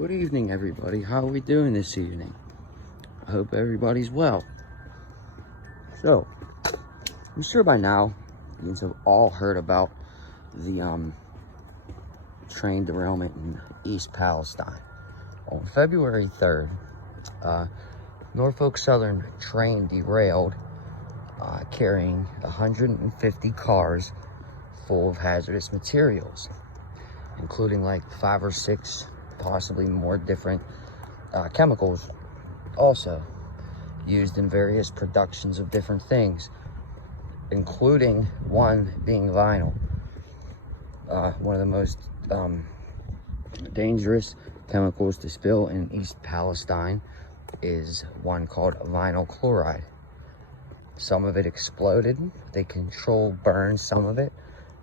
Good evening, everybody. How are we doing this evening? I hope everybody's well. So, I'm sure by now you have all heard about the train derailment in East Palestine. On February 3rd, Norfolk Southern train derailed carrying 150 cars full of hazardous materials, including like 5 or 6 possibly more different chemicals also used in various productions of different things, including one being vinyl. One of the most dangerous chemicals to spill in East Palestine is one called vinyl chloride. Some of it exploded. They burned some of it,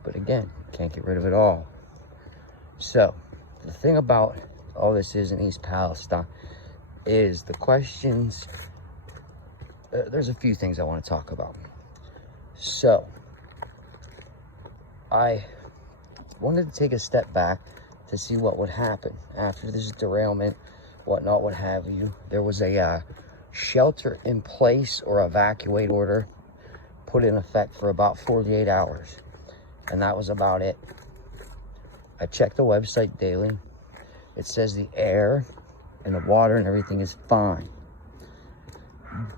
but again, can't get rid of it all. So the thing about all this is in East Palestine is the questions. There's a few things I want to talk about. So I wanted to take a step back to see what would happen after this derailment, whatnot, what have you. There was a shelter in place or evacuate order put in effect for about 48 hours. And that was about it. I checked the website daily. It says the air and the water and everything is fine.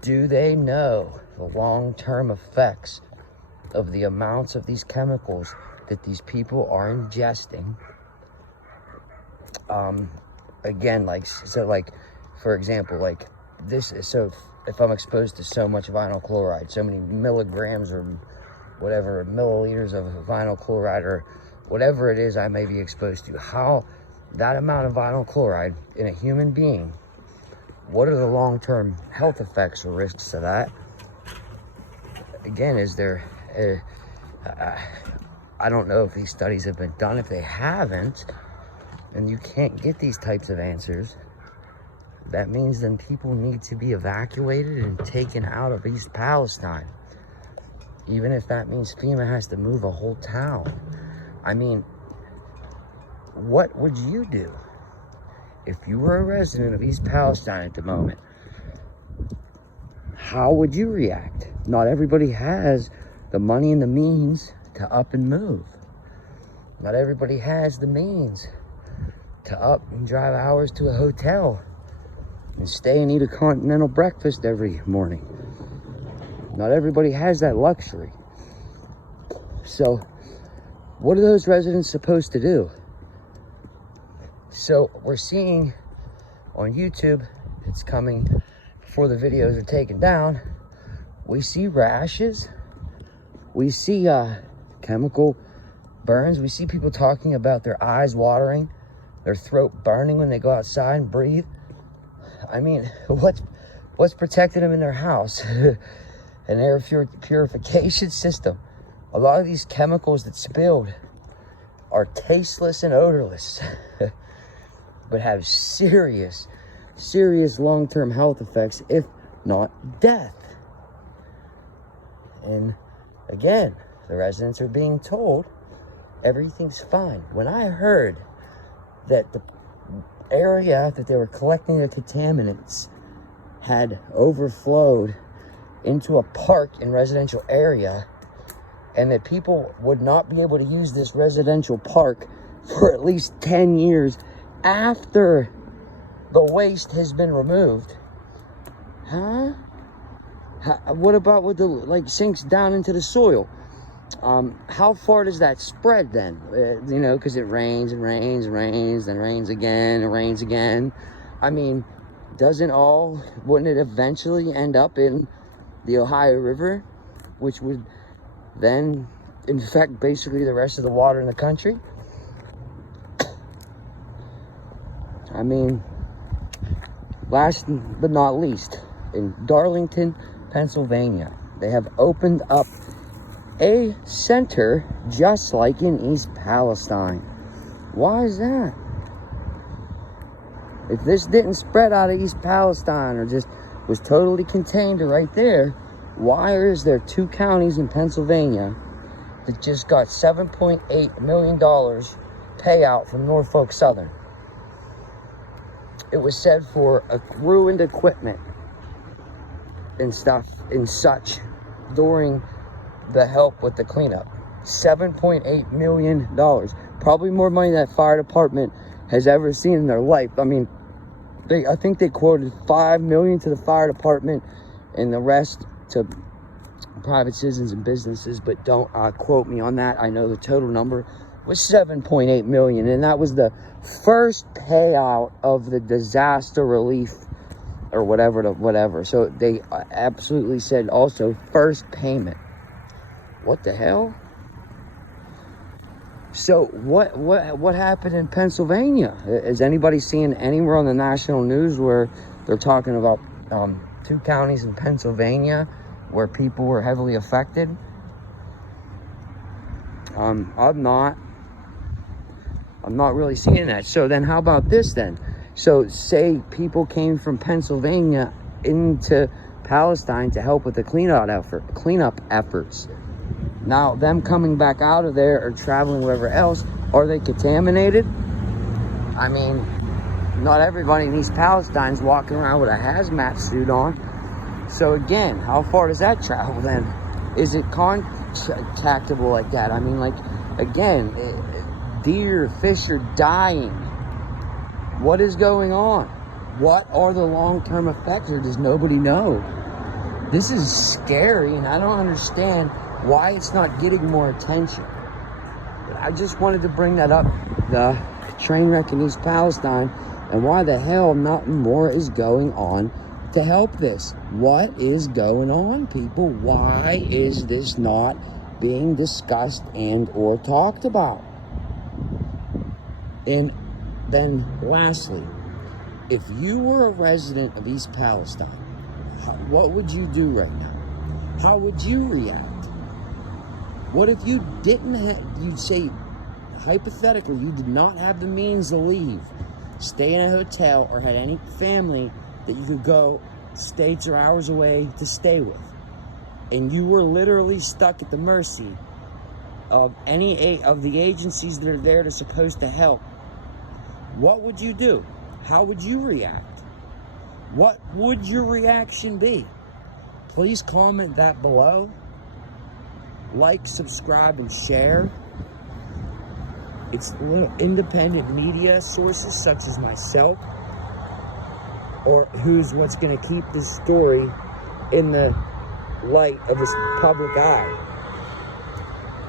Do they know the long-term effects of the amounts of these chemicals that these people are ingesting? Again, for example, like this is, so if I'm exposed to so much vinyl chloride, so many milligrams or whatever milliliters of vinyl chloride or whatever it is I may be exposed to, how that amount of vinyl chloride in a human being, what are the long-term health effects or risks of that? Again, is there, I don't know if these studies have been done. If they haven't, and you can't get these types of answers, that means then people need to be evacuated and taken out of East Palestine. Even if that means FEMA has to move a whole town. I mean, what would you do if you were a resident of East Palestine at the moment? How would you react? Not everybody has the money and the means to up and move. Not everybody has the means to up and drive hours to a hotel and stay and eat a continental breakfast every morning. Not everybody has that luxury. So what are those residents supposed to do? So we're seeing on YouTube, it's coming before the videos are taken down, we see rashes, we see chemical burns, we see people talking about their eyes watering, their throat burning when they go outside and breathe. I mean, what's protecting them in their house? An air purification system. A lot of these chemicals that spilled are tasteless and odorless, but have serious long-term health effects, if not death. And again, the residents are being told everything's fine. When I heard that the area that they were collecting the contaminants had overflowed into a park in residential area, and that people would not be able to use this residential park for at least 10 years after the waste has been removed. What about with the, sinks down into the soil? How far does that spread then? Because it rains and rains and rains, then rains again and rains again. I mean, wouldn't it eventually end up in the Ohio River, which would then infect basically the rest of the water in the country? I mean, last but not least, in Darlington, Pennsylvania, they have opened up a center just like in East Palestine. Why is that? If this didn't spread out of East Palestine or just was totally contained to right there, why is there 2 counties in Pennsylvania that just got $7.8 million payout from Norfolk Southern? it was said for ruined equipment and stuff and such during the help with the cleanup. $7.8 million. Probably more money that fire department has ever seen in their life. I mean, I think they quoted $5 million to the fire department and the rest to private citizens and businesses, but don't quote me on that. I know the total number was $7.8 million, and that was the first payout of the disaster relief or whatever. So they absolutely said also first payment. What the hell? So what happened in Pennsylvania? Is anybody seeing anywhere on the national news where they're talking about 2 counties in Pennsylvania where people were heavily affected? I'm not really seeing that. So then how about this then? So say people came from Pennsylvania into Palestine to help with the cleanup efforts. Now them coming back out of there or traveling wherever else, are they contaminated? I mean, not everybody in East Palestine's walking around with a hazmat suit on. So again, how far does that travel then? Is it contactable like that? I mean, like, again, deer, fish are dying. What is going on? What are the long-term effects, or does nobody know? This is scary, and I don't understand why it's not getting more attention. But I just wanted to bring that up, the train wreck in East Palestine, and why the hell nothing more is going on to help this. What is going on, people? Why is this not being discussed and or talked about? And then lastly, if you were a resident of East Palestine, what would you do right now? How would you react? What if you didn't have, you'd say, hypothetically, you did not have the means to leave, stay in a hotel, or had any family that you could go states or hours away to stay with, and you were literally stuck at the mercy of any of the agencies that are there to supposed to help, what would you do? How would you react? What would your reaction be? Please comment that below. Like, subscribe, and share. It's little independent media sources such as myself, or what's going to keep this story in the light of this public eye.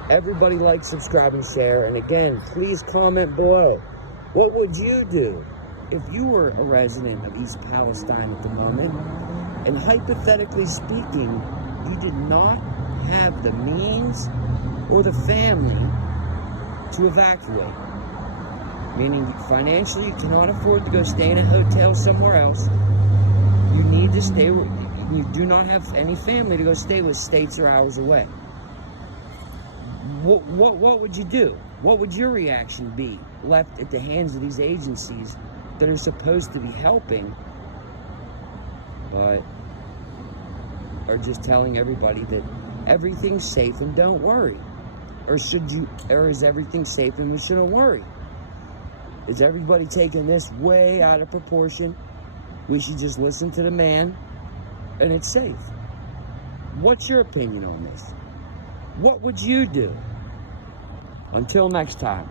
Everybody like, subscribe, and share. And again, please comment below. What would you do if you were a resident of East Palestine at the moment, and hypothetically speaking, you did not have the means or the family to evacuate? Meaning financially you cannot afford to go stay in a hotel somewhere else. You need to stay, you do not have any family to go stay with states or hours away. What would you do? What would your reaction be left at the hands of these agencies that are supposed to be helping, but are just telling everybody that everything's safe and don't worry? Or is everything safe and we shouldn't worry? Is everybody taking this way out of proportion? We should just listen to the man and it's safe. What's your opinion on this? What would you do? Until next time.